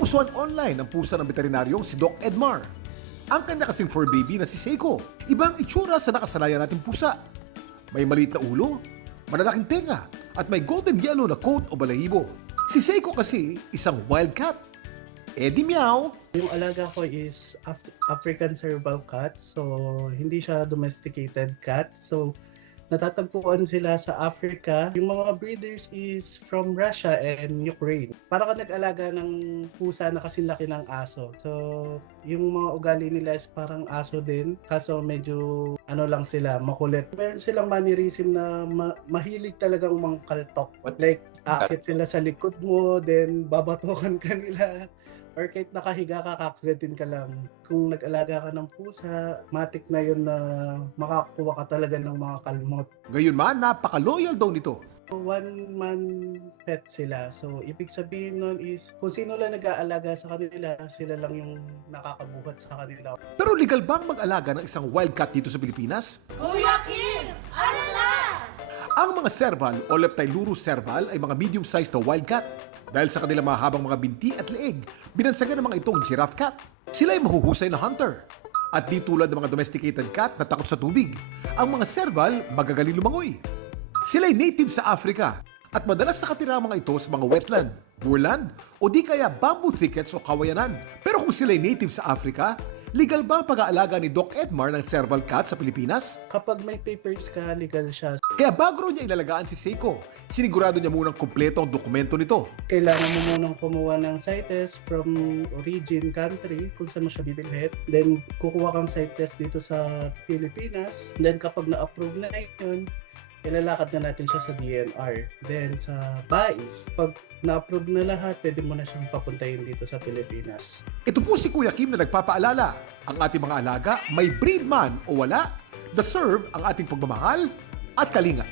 Napusuan online ang pusa ng veterinaryong si Doc Edmar. Ang kanya kasing fur baby na si Seiko. Ibang itsura sa nakasanayan nating pusa. May maliit na ulo, malalaking tenga, at may golden yellow na coat o balahibo. Si Seiko kasi isang wild cat. Eddie Meow. Yung alaga ko is African Serval cat. So, hindi siya domesticated cat. So, natatagpuan sila sa Africa. Yung mga breeders is from Russia and Ukraine. Para ka nag-alaga ng pusa na kasing laki ng aso. So, yung mga ugali nila is parang aso din. Kaso medyo lang sila, makulit. Meron silang mannerism na mahilig talagang mangkaltok. Like, akit sila sa likod mo, then babatukan ka nila. Or kahit nakahiga ka, kakagatin ka lang. Kung nag-alaga ka ng pusa, matik na yun na makakuha ka talaga ng mga kalmot. Ngayon man, napaka-loyal daw nito. One-man pet sila. So, ibig sabihin nun is, kung sino lang nag-aalaga sa kanila, sila lang yung nakakabuhat sa kanila. Pero legal bang mag-alaga ng isang wildcat dito sa Pilipinas? Kuya Kim! Ano na? Ang mga serval o Leptilurus serval ay mga medium-sized na wildcat. Dahil sa kanilang mahabang mga binti at leeg, binansagan ng mga itong giraffe cat. Sila ay mahuhusay na hunter. At di tulad ng mga domesticated cat na takot sa tubig, ang mga serval magagaling lumangoy. Sila ay native sa Africa at madalas nakatira ang mga ito sa mga wetland, moorland o di kaya bamboo thickets o kawayanan. Pero kung sila ay native sa Africa, legal ba ang pag-aalaga ni Doc Edmar ng serval cat sa Pilipinas? Kapag may papers ka, legal siya. Kaya bago raw niya ilalagaan si Seiko, sinigurado niya munang kumpleto ang dokumento nito. Kailangan mo munang kumuha ng site test from origin country kung saan mo siya bibilhin. Then, kukuha kang site test dito sa Pilipinas. Then, kapag na-approve na yun, ilalakad na natin siya sa DNR. Then, sa BAI, pag na-approve na lahat, pwede mo na siyang papuntahin dito sa Pilipinas. Ito po si Kuya Kim na nagpapaalala. Ang ating mga alaga, may breed man o wala, deserve ang ating pagmamahal at kalinga.